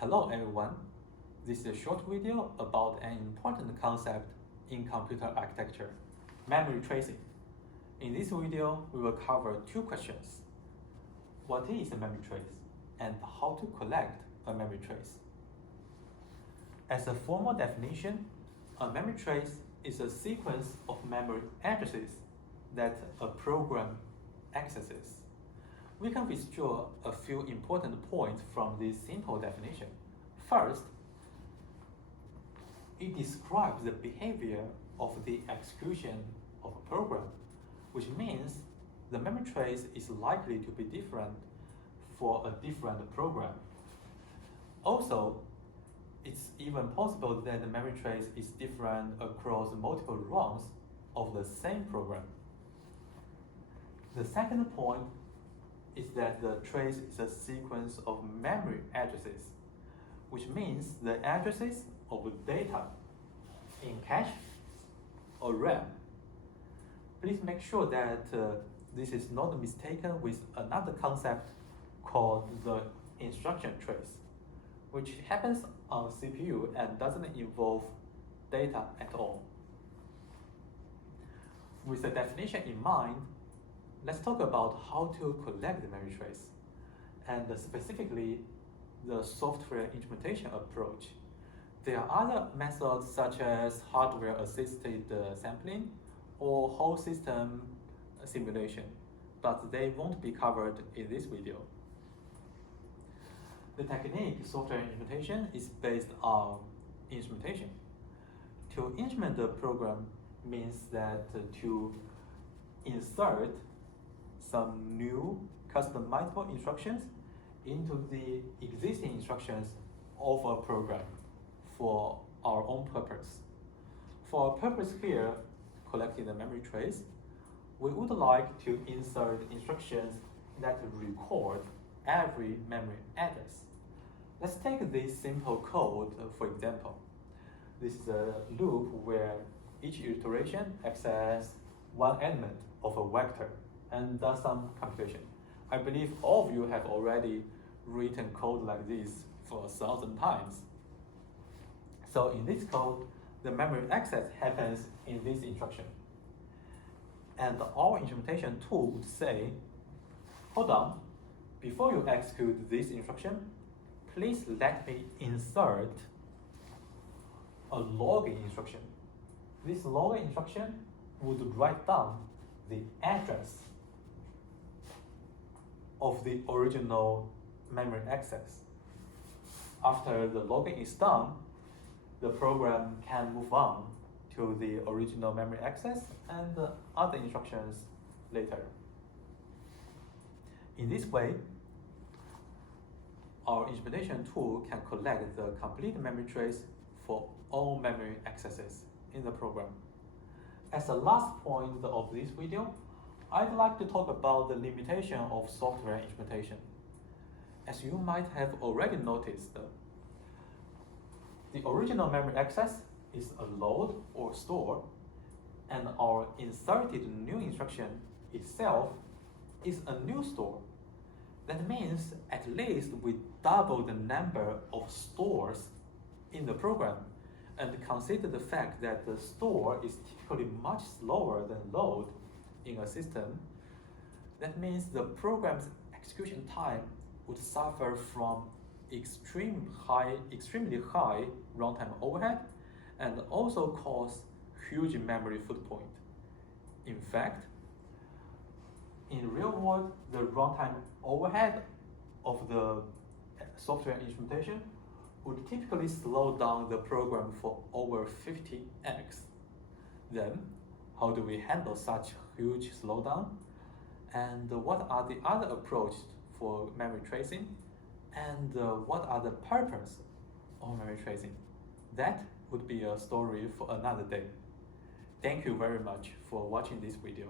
Hello everyone, this is a short video about an important concept in computer architecture, memory tracing. In this video, we will cover two questions. What is a memory trace and how to collect a memory trace? As a formal definition, a memory trace is a sequence of memory addresses that a program accesses. We can withdraw a few important points from this simple definition. First, it describes the behavior of the execution of a program, which means the memory trace is likely to be different for a different program. Also, it's even possible that the memory trace is different across multiple runs of the same program. The second point is that the trace is a sequence of memory addresses, which means the addresses of data in cache or RAM. Please make sure that this is not mistaken with another concept called the instruction trace, which happens on CPU and doesn't involve data at all. With the definition in mind, let's talk about how to collect the memory trace, and specifically the software implementation approach. There are other methods such as hardware-assisted sampling or whole system simulation, but they won't be covered in this video. The technique software implementation is based on instrumentation. To instrument the program means that to insert some new customizable instructions into the existing instructions of a program for our own purpose. For our purpose here, collecting the memory trace, we would like to insert instructions that record every memory address. Let's take this simple code for example. This is a loop where each iteration accesses one element of a vector and does some computation. I believe all of you have already written code like this for 1,000 times. So in this code, the memory access happens in this instruction. And our implementation tool would say, hold on, before you execute this instruction, please let me insert a login instruction. This login instruction would write down the address of the original memory access. After the login is done, the program can move on to the original memory access and other instructions later. In this way, our implementation tool can collect the complete memory trace for all memory accesses in the program. As a last point of this video, I'd like to talk about the limitation of software implementation. As you might have already noticed, the original memory access is a load or store, and our inserted new instruction itself is a new store. That means at least we double the number of stores in the program, and consider the fact that the store is typically much slower than load in a system. That means the program's execution time would suffer from extremely high runtime overhead and also cause huge memory footprint. In fact, in real world, the runtime overhead of the software instrumentation would typically slow down the program for over 50x. Then, how do we handle such huge slowdown? And what are the other approaches for memory tracing? And what are the purpose of memory tracing? That would be a story for another day. Thank you very much for watching this video.